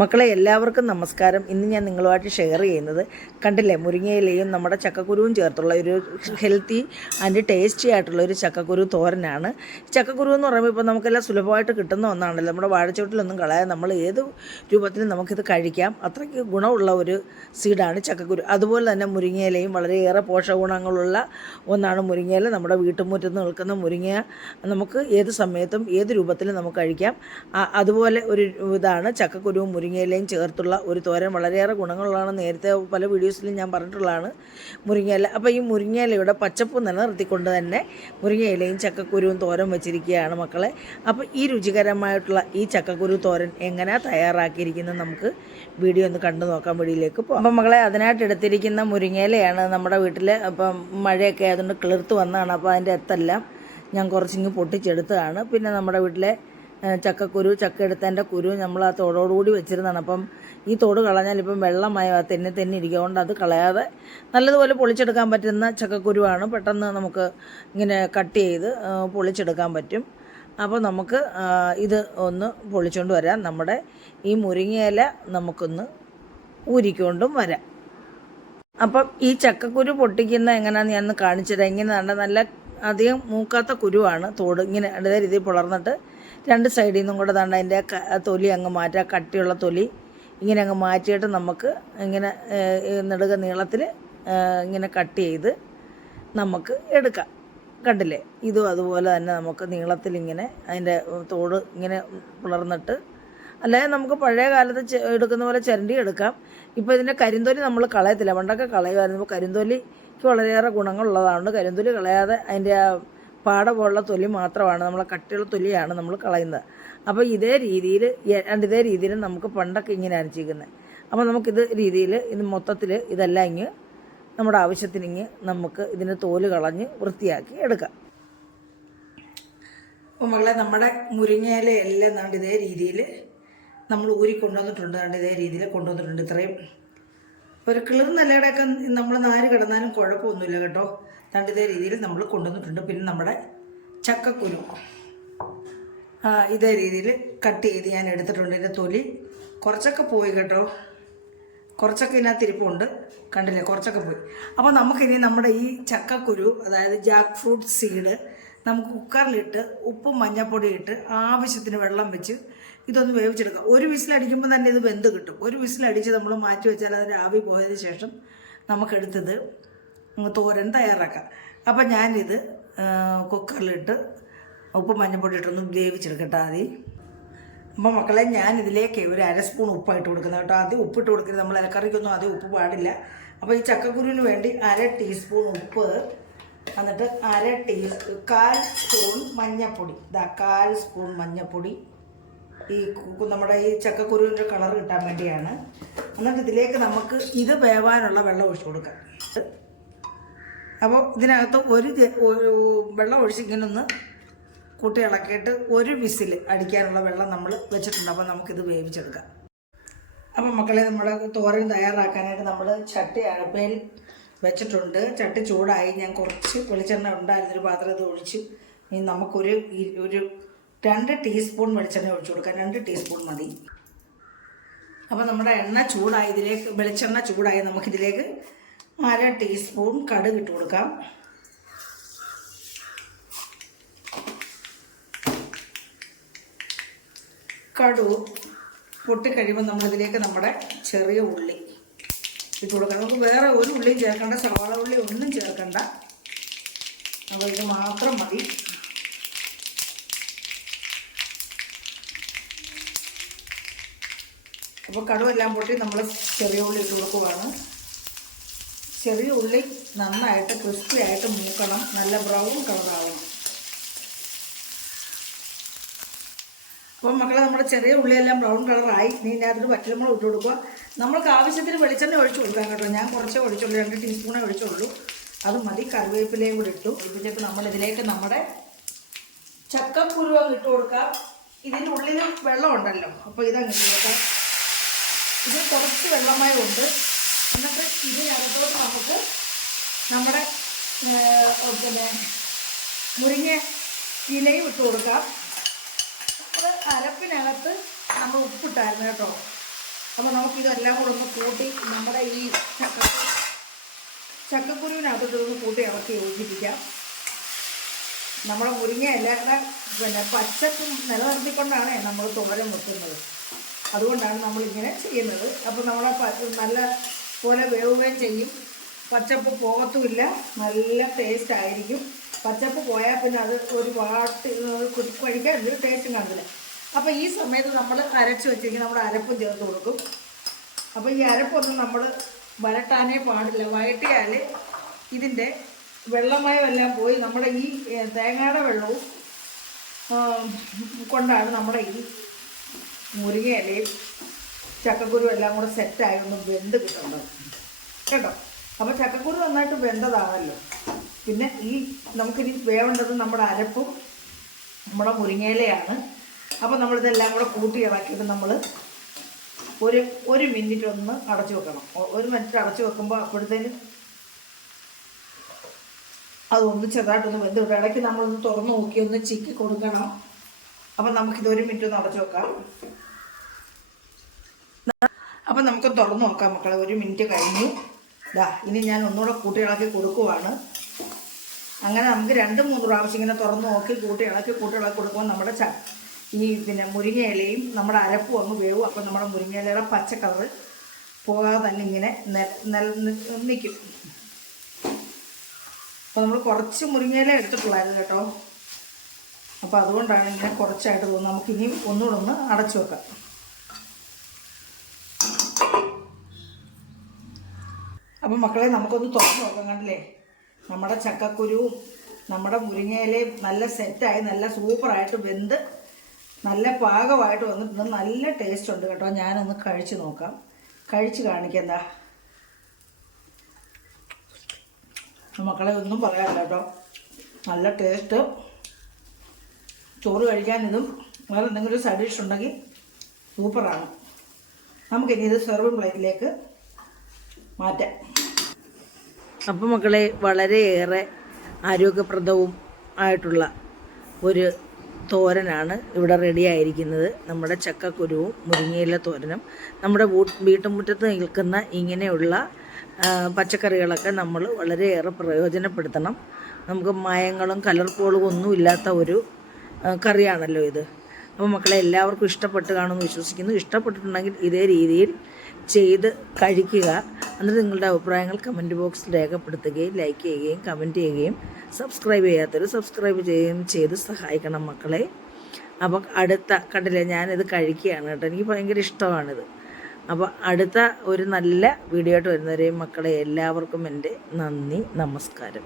മക്കളെ എല്ലാവർക്കും നമസ്കാരം. ഇന്ന് ഞാൻ നിങ്ങളുമായിട്ട് ഷെയർ ചെയ്യുന്നത് കണ്ടില്ലേ മുരിങ്ങയിലയും നമ്മുടെ ചക്കക്കുരുവും ചേർത്തുള്ള ഒരു ഹെൽത്തി ആൻഡ് ടേസ്റ്റി ആയിട്ടുള്ള ഒരു ചക്കക്കുരു തോരനാണ്. ചക്കക്കുരു എന്ന് പറയുമ്പോൾ ഇപ്പോൾ നമുക്കെല്ലാം സുലഭമായിട്ട് കിട്ടുന്ന ഒന്നാണല്ലോ. നമ്മുടെ വാഴച്ചോട്ടിലൊന്നും കളയാതെ നമ്മൾ ഏത് രൂപത്തിലും നമുക്കിത് കഴിക്കാം. അത്രയ്ക്ക് ഗുണമുള്ള ഒരു സീഡാണ് ചക്കക്കുരു. അതുപോലെ തന്നെ മുരിങ്ങയിലയും വളരെയേറെ പോഷകഗുണങ്ങളുള്ള ഒന്നാണ് മുരിങ്ങയില നമ്മുടെ വീട്ടുമുറ്റത്ത് നിൽക്കുന്ന മുരിങ്ങ നമുക്ക് ഏത് സമയത്തും ഏത് രൂപത്തിലും നമുക്ക് കഴിക്കാം. അതുപോലെ ഒരു ഇതാണ് ചക്കക്കുരുവും മുരിങ്ങയിലയും ചേർത്തുള്ള ഒരു തോരൻ വളരെയേറെ ഗുണങ്ങളുള്ളതാണ്. നേരത്തെ പല വീഡിയോസിലും ഞാൻ പറഞ്ഞിട്ടുള്ളതാണ് മുരിങ്ങയില. അപ്പോൾ ഈ മുരിങ്ങയിലയുടെ പച്ചപ്പ് നിലനിർത്തിക്കൊണ്ട് തന്നെ മുരിങ്ങയിലയും ചക്കക്കുരുവും തോരൻ വെച്ചിരിക്കുകയാണ് മക്കളെ. അപ്പോൾ ഈ രുചികരമായിട്ടുള്ള ഈ ചക്കക്കുരു തോരൻ എങ്ങനെയാണ് തയ്യാറാക്കിയിരിക്കുന്നത് നമുക്ക് വീഡിയോ ഒന്ന് കണ്ടു നോക്കാൻ വീഡിയോയിലേക്ക് പോകാം. അപ്പം മകളെ അതിനായിട്ട് എടുത്തിരിക്കുന്ന മുരിങ്ങയിലയാണ് നമ്മുടെ വീട്ടിൽ അപ്പം മഴയൊക്കെ ആയതുകൊണ്ട് കിളിർത്ത് വന്നതാണ്. അപ്പോൾ അതിന്റെ അത്തെല്ലാം ഞാൻ കുറച്ചിങ്ങ് പൊട്ടിച്ചെടുത്തതാണ്. പിന്നെ നമ്മുടെ വീട്ടിലെ ചക്കക്കുരു ചക്ക എടുത്തതിന്റെ കുരു നമ്മൾ ആ തോടോടുകൂടി വെച്ചിരുന്നതാണ്. അപ്പം ഈ തോട് കളഞ്ഞാൽ ഇപ്പം വെള്ളമായി ആ തെന്നി തെന്നി ഇരിക്കുകൊണ്ട് അത് കളയാതെ നല്ലതുപോലെ പൊളിച്ചെടുക്കാൻ പറ്റുന്ന ചക്കക്കുരുവാണ് പെട്ടെന്ന് നമുക്ക് ഇങ്ങനെ കട്ട് ചെയ്ത് പൊളിച്ചെടുക്കാൻ പറ്റും. അപ്പോൾ നമുക്ക് ഇത് ഒന്ന് പൊളിച്ചുകൊണ്ട് വരാം. നമ്മുടെ ഈ മുരിങ്ങയില നമുക്കൊന്ന് ഊരിക്കൊണ്ടും വരാം. അപ്പം ഈ ചക്കക്കുരു പൊട്ടിക്കുന്ന എങ്ങനെയാണെന്ന് ഞാൻ കാണിച്ചു തരാം ഇങ്ങനെ നല്ല അധികം മൂക്കാത്ത കുരുവാണ് തോട് ഇങ്ങനെ അതേ രീതിയിൽ പുലർന്നിട്ട് രണ്ട് സൈഡിൽ നിന്നും കൂടെ തന്നെ അതിന്റെ തൊലി അങ്ങ് മാറ്റുക കട്ടിയുള്ള തൊലി. ഇങ്ങനെ അങ്ങ് മാറ്റിയിട്ട് നമുക്ക് ഇങ്ങനെ നെടുക നീളത്തിൽ ഇങ്ങനെ കട്ട് ചെയ്ത് നമുക്ക് എടുക്കാം. കണ്ടില്ലേ? ഇതും അതുപോലെ തന്നെ നമുക്ക് നീളത്തിൽ ഇങ്ങനെ അതിന്റെ തോട് ഇങ്ങനെ പുളർന്നിട്ട് അല്ലാതെ നമുക്ക് പഴയ കാലത്ത് എടുക്കുന്ന പോലെ ചിരണ്ടി എടുക്കാം. ഇപ്പോൾ ഇതിന്റെ കരിന്തൊലി നമ്മൾ കളയത്തില്ല. പണ്ടൊക്കെ കളയുമായിരുന്നു. കരിന്തൊലിക്ക് വളരെയേറെ ഗുണങ്ങളുള്ളതാണ് കരിന്തൊലി കളയാതെ അതിന്റെ ആ പാട പോലുള്ള തൊലി മാത്രമാണ് നമ്മളെ കട്ടിയുള്ള തൊലിയാണ് നമ്മൾ കളയുന്നത്. അപ്പോൾ ഇതേ രീതിയിൽ ഇതേ രീതിയിൽ നമുക്ക് പണ്ടൊക്കെ ഇങ്ങനെ അരച്ചിരിക്കുന്നത് അപ്പോൾ നമുക്കിത് രീതിയിൽ ഇത് മൊത്തത്തിൽ ഇതെല്ലാം ഇങ്ങ് നമ്മുടെ ആവശ്യത്തിന് ഇങ്ങ് നമുക്ക് ഇതിന് തോൽ കളഞ്ഞ് വൃത്തിയാക്കി എടുക്കാം. അപ്പോൾ മകളെ നമ്മുടെ മുരിങ്ങയില എല്ലാം നാണ്ട് ഇതേ രീതിയിൽ നമ്മൾ ഊരി കൊണ്ടുവന്നിട്ടുണ്ട്. നാണ്ട് ഇതേ രീതിയിൽ കൊണ്ടുവന്നിട്ടുണ്ട്. ഇത്രയും ഒരു കിളിർ ഇലയുടെയൊക്കെ നമ്മൾ നാര് കിടന്നാലും കുഴപ്പമൊന്നുമില്ല കേട്ടോ. നാണ്ട് ഇതേ രീതിയിൽ നമ്മൾ കൊണ്ടുവന്നിട്ടുണ്ട്. പിന്നെ നമ്മുടെ ചക്കക്കുരു. ഇതേ രീതിയിൽ കട്ട് ചെയ്ത് ഞാൻ എടുത്തിട്ടുണ്ട്. ഇതിന്റെ തൊലി കുറച്ചൊക്കെ പോയി കേട്ടോ. കുറച്ചൊക്കെ ഇതിനകത്ത് ഇരിപ്പുണ്ട്. കണ്ടില്ലേ? കുറച്ചൊക്കെ പോയി. അപ്പോൾ നമുക്കിനി നമ്മുടെ ഈ ചക്കക്കുരു അതായത് ജാക്ക് ഫ്രൂട്ട് സീഡ് നമുക്ക് കുക്കറിലിട്ട് ഉപ്പും മഞ്ഞൾപ്പൊടി ഇട്ട് ആവശ്യത്തിന് വെള്ളം വെച്ച് ഇതൊന്ന് വേവിച്ചെടുക്കാം. ഒരു വിസിലടിക്കുമ്പോൾ തന്നെ ഇത് വെന്ത് കിട്ടും. ഒരു വിസിലടിച്ച് നമ്മൾ മാറ്റി വെച്ചാൽ അതിന്റെ ആവി പോയതിന് ശേഷം നമുക്കെടുത്തത് തോരൻ തയ്യാറാക്കാം. അപ്പം ഞാനിത് കുക്കറിലിട്ട് ഉപ്പ് മഞ്ഞപ്പൊടി ഇട്ടൊന്ന് വേവിച്ചെടുക്കട്ടെ ആദ്യം. അപ്പോൾ മക്കളെ ഞാൻ ഇതിലേക്ക് ഒരു അര സ്പൂൺ ഉപ്പായിട്ട് കൊടുക്കുന്നത് കേട്ടോ. ആദ്യം ഉപ്പിട്ട് കൊടുക്കരുത്. നമ്മൾ ഇലക്കറിക്കൊന്നും ആദ്യം ഉപ്പ് പാടില്ല. അപ്പോൾ ഈ ചക്കക്കുരുവിന് വേണ്ടി അര ടീസ്പൂൺ ഉപ്പ് എന്നിട്ട് അര ടീ കാൽ സ്പൂൺ മഞ്ഞൾപ്പൊടി ഇതാ കാൽ സ്പൂൺ മഞ്ഞൾപ്പൊടി ഈ നമ്മുടെ ഈ ചക്കക്കുരുവിന്റെ കളർ കിട്ടാൻ വേണ്ടിയാണ്. എന്നിട്ട് ഇതിലേക്ക് നമുക്ക് ഇത് വേവാനുള്ള വെള്ളം ഒഴിച്ചു കൊടുക്കാം. അപ്പോൾ ഇതിനകത്ത് ഒരു വെള്ളം ഒഴിച്ച് ഒന്ന് കൂട്ടി ഇളക്കിയിട്ട് ഒരു വിസിൽ അടിക്കാനുള്ള വെള്ളം നമ്മൾ വെച്ചിട്ടുണ്ട്. അപ്പോൾ നമുക്കിത് വേവിച്ചെടുക്കാം. അപ്പം മക്കളെ നമ്മൾ തോരൻ തയ്യാറാക്കാനായിട്ട് നമ്മൾ ചട്ടി അടുപ്പയിൽ വെച്ചിട്ടുണ്ട്. ചട്ടി ചൂടായി. ഞാൻ കുറച്ച് വെളിച്ചെണ്ണ ഉണ്ടായിരുന്ന. ഒരു പാത്രം ഇത് ഒഴിച്ച് ഇനി നമുക്കൊരു ഒരു രണ്ട് ടീസ്പൂൺ വെളിച്ചെണ്ണ ഒഴിച്ചു കൊടുക്കാം. രണ്ട് ടീസ്പൂൺ മതി. അപ്പോൾ നമ്മുടെ എണ്ണ ചൂടായി. ഇതിലേക്ക് വെളിച്ചെണ്ണ ചൂടായി. നമുക്കിതിലേക്ക് അര ടീസ്പൂൺ കടുക് ഇട്ട് കൊടുക്കാം. കടു പൊട്ടിക്കഴിയുമ്പോൾ നമ്മളിതിലേക്ക് നമ്മുടെ ചെറിയ ഉള്ളി ഇട്ട് കൊടുക്കണം നമുക്ക് വേറെ ഒരു ഉള്ളിയും ചേർക്കേണ്ട സവാള ഉള്ളി ഒന്നും ചേർക്കണ്ട. അപ്പോൾ ഇത് മാത്രം മതി. അപ്പോൾ കടുവെല്ലാം പൊട്ടി നമ്മൾ ചെറിയ ഉള്ളി ഇട്ട് കൊടുക്കുവാണ്. ചെറിയ ഉള്ളി നന്നായിട്ട് ക്രിസ്പി ആയിട്ട് മൂക്കണം. നല്ല ബ്രൗൺ കളറാവണം അപ്പോൾ മക്കളെ നമ്മുടെ ചെറിയ ഉള്ളിയെല്ലാം ബ്രൗൺ കളറായി നീ അതിന് പറ്റിലമ്മൾ ഇട്ട് കൊടുക്കുക. നമ്മൾക്ക് ആവശ്യത്തിന് വെളിച്ചെണ്ണ ഒഴിച്ചു കൊടുക്കാൻ കേട്ടോ. ഞാൻ കുറച്ചേ ഒഴിച്ചുള്ളൂ. രണ്ട് ടീസ്പൂണേ ഒഴിച്ചുള്ളൂ. അത് മതി. കറിവേപ്പിലയും കൂടി ഇട്ടു. ഒഴിപ്പിച്ചിട്ട് നമ്മളിതിലേക്ക് നമ്മുടെ ചക്കക്കുരു അങ്ങ് ഇട്ട് കൊടുക്കാം. ഇതിന്റെ ഉള്ളിൽ വെള്ളമുണ്ടല്ലോ. അപ്പോൾ ഇതങ്ങ് ഇട്ട് കൊടുക്കാം. ഇത് കുറച്ച് വെള്ളമായി ഉണ്ട് എന്നിട്ട് ഇതിനകത്തോട്ട് നമുക്ക് നമ്മുടെ പിന്നെ മുരിങ്ങ ഇലയും ഇട്ട് കൊടുക്കാം. നമ്മൾ അരപ്പിനകത്ത് നമ്മൾ ഉപ്പിട്ടായിരുന്നു കേട്ടോ. അപ്പോൾ നമുക്കിതെല്ലാം കൂടെ ഒന്ന് കൂട്ടി നമ്മുടെ ഈ ചക്ക ചക്കക്കുരുവിനകത്തോട്ട് ഒന്ന് കൂട്ടി ഇളക്കി യോജിപ്പിക്കാം. നമ്മുടെ മുരിങ്ങയല്ല പിന്നെ പച്ചപ്പും നിലനിർത്തിക്കൊണ്ടാണ് നമ്മൾ തോരൻ വെക്കുന്നത്. അതുകൊണ്ടാണ് നമ്മളിങ്ങനെ ചെയ്യുന്നത്. അപ്പോൾ നമ്മളെ നല്ല പോലെ വേവുകയും ചെയ്യും. പച്ചപ്പ് പോകത്തുമില്ല. നല്ല ടേസ്റ്റ് ആയിരിക്കും. പച്ചപ്പ് പോയാൽ പിന്നെ അത് ഒരു വാട്ടി കഴിക്കാൻ ഒരു ടേസ്റ്റും കാണില്ല അപ്പോൾ ഈ സമയത്ത് നമ്മൾ അരച്ച് വെച്ചിരിക്കും നമ്മുടെ അരപ്പും ചേർത്ത് കൊടുക്കും. അപ്പോൾ ഈ അരപ്പൊന്നും നമ്മൾ വരട്ടാനേ പാടില്ല. വഴട്ടിയാൽ ഇതിന്റെ വെള്ളമയം എല്ലാം പോയി നമ്മുടെ ഈ തേങ്ങയുടെ വെള്ളവും കൊണ്ടാണ് നമ്മുടെ ഈ മുരിങ്ങയിലയും ചക്കക്കുരു എല്ലാം കൂടെ സെറ്റായി ഒന്ന് വെന്ത് കിട്ടുന്നത് കേട്ടോ? അപ്പോൾ ചക്കക്കുരു നന്നായിട്ട് വെന്തതാണല്ലോ. പിന്നെ ഈ നമുക്കിനി വേവേണ്ടത് നമ്മുടെ അരപ്പും നമ്മുടെ മുരിങ്ങയിലയാണ്. അപ്പോൾ നമ്മളിതെല്ലാം കൂടെ കൂട്ടി ഇളക്കിയിട്ട് നമ്മൾ ഒരു ഒരു മിനിറ്റ് ഒന്ന് അടച്ചു വെക്കണം. ഒരു മിനിറ്റ് അടച്ചു വെക്കുമ്പോൾ അപ്പോഴത്തേന് അതൊന്ന് ചെറുതായിട്ടൊന്ന് വെന്ത് വിടും ഇടയ്ക്ക് നമ്മളൊന്ന് തുറന്ന് നോക്കി ഒന്ന് ചിക്കി കൊടുക്കണം. അപ്പം നമുക്കിത് ഒരു മിനിറ്റ് ഒന്ന് അടച്ചു വെക്കാം. അപ്പം നമുക്ക് തുറന്നു നോക്കാം മക്കളെ ഒരു മിനിറ്റ് കഴിഞ്ഞു. ഇതാ ഇനി ഞാൻ ഒന്നുകൂടെ കൂട്ടി ഇളക്കി കൊടുക്കുവാണ്. അങ്ങനെ നമുക്ക് രണ്ട് മൂന്ന് പ്രാവശ്യം ഇങ്ങനെ തുറന്നു നോക്കി കൂട്ടി ഇളക്കി കൂട്ടി ഇളക്കി കൊടുക്കുമ്പോൾ നമ്മുടെ ച ഈ പിന്നെ മുരിങ്ങയിലയും നമ്മുടെ അരപ്പും അങ്ങ് വേവും. അപ്പം നമ്മുടെ മുരിങ്ങയിലയുടെ പച്ച കളറ് പോകാതെ തന്നെ ഇങ്ങനെ നിൽക്കും അപ്പോൾ നമ്മൾ കുറച്ച് മുരിങ്ങയില എടുത്തിട്ടുള്ളായിരുന്നു കേട്ടോ. അപ്പോൾ അതുകൊണ്ടാണ് ഇങ്ങനെ കുറച്ചായിട്ട് തോന്നുന്നത്. നമുക്ക് ഇനിയും ഒന്നുകൂടെ ഒന്ന് അടച്ചു വെക്കാം. അപ്പം മക്കളെ നമുക്കൊന്ന് തുറന്ന് നോക്കാം കണ്ടില്ലേ? നമ്മുടെ ചക്കക്കുരുവും നമ്മുടെ മുരിങ്ങയിലയും നല്ല സെറ്റായി നല്ല സൂപ്പറായിട്ട് വെന്ത് നല്ല പാകമായിട്ട് വന്നിട്ടുണ്ട്. നല്ല ടേസ്റ്റ് ഉണ്ട് കേട്ടോ. ഞാനൊന്ന് കഴിച്ച് നോക്കാം. കഴിച്ച് കാണിക്കണ്ട മക്കളെ ഒന്നും പറയാനില്ല കേട്ടോ. നല്ല ടേസ്റ്റ് ചോറ് കഴിക്കാൻ ഇതും വേറെ എന്തെങ്കിലും സൈഡ് ഡിഷ് ഉണ്ടെങ്കിൽ സൂപ്പറാണ് നമുക്കിനി ഇത് സെർവിംഗ് പ്ലേറ്റിലേക്ക് മാറ്റാം. അപ്പം മക്കളെ വളരെയേറെ ആരോഗ്യപ്രദവും ആയിട്ടുള്ള ഒരു തോരനാണ് ഇവിടെ റെഡി ആയിരിക്കുന്നത്. നമ്മുടെ ചക്കക്കുരുവും മുരിങ്ങയില തോരനും. നമ്മുടെ വീട്ടുമുറ്റത്ത് നിൽക്കുന്ന ഇങ്ങനെയുള്ള പച്ചക്കറികളൊക്കെ നമ്മൾ വളരെയേറെ പ്രയോജനപ്പെടുത്തണം. നമുക്ക് മായങ്ങളും കലർപ്പുകളും ഒന്നും ഇല്ലാത്ത ഒരു കറിയാണല്ലോ ഇത്. അപ്പോൾ മക്കളെ എല്ലാവർക്കും ഇഷ്ടപ്പെട്ട് കാണുമെന്ന് വിശ്വസിക്കുന്നു. ഇഷ്ടപ്പെട്ടിട്ടുണ്ടെങ്കിൽ ഇതേ രീതിയിൽ ചെയ്ത് കഴിക്കുക. എന്നിട്ട് നിങ്ങളുടെ അഭിപ്രായങ്ങൾ കമന്റ് ബോക്സിൽ രേഖപ്പെടുത്തുകയും ലൈക്ക് ചെയ്യുകയും കമന്റ് ചെയ്യുകയും സബ്സ്ക്രൈബ് ചെയ്യാത്തവർ സബ്സ്ക്രൈബ് ചെയ്യുകയും ചെയ്ത് സഹായിക്കണം മക്കളെ. അപ്പോൾ അടുത്ത കണ്ടില്ലേ ഞാനിത് കഴിക്കുകയാണ് കേട്ടോ. എനിക്ക് ഭയങ്കര ഇഷ്ടമാണിത്. അപ്പോൾ അടുത്ത ഒരു നല്ല വീഡിയോ ആയിട്ട് വരുന്നവരെയും മക്കളെ എല്ലാവർക്കും എന്റെ നന്ദി നമസ്കാരം.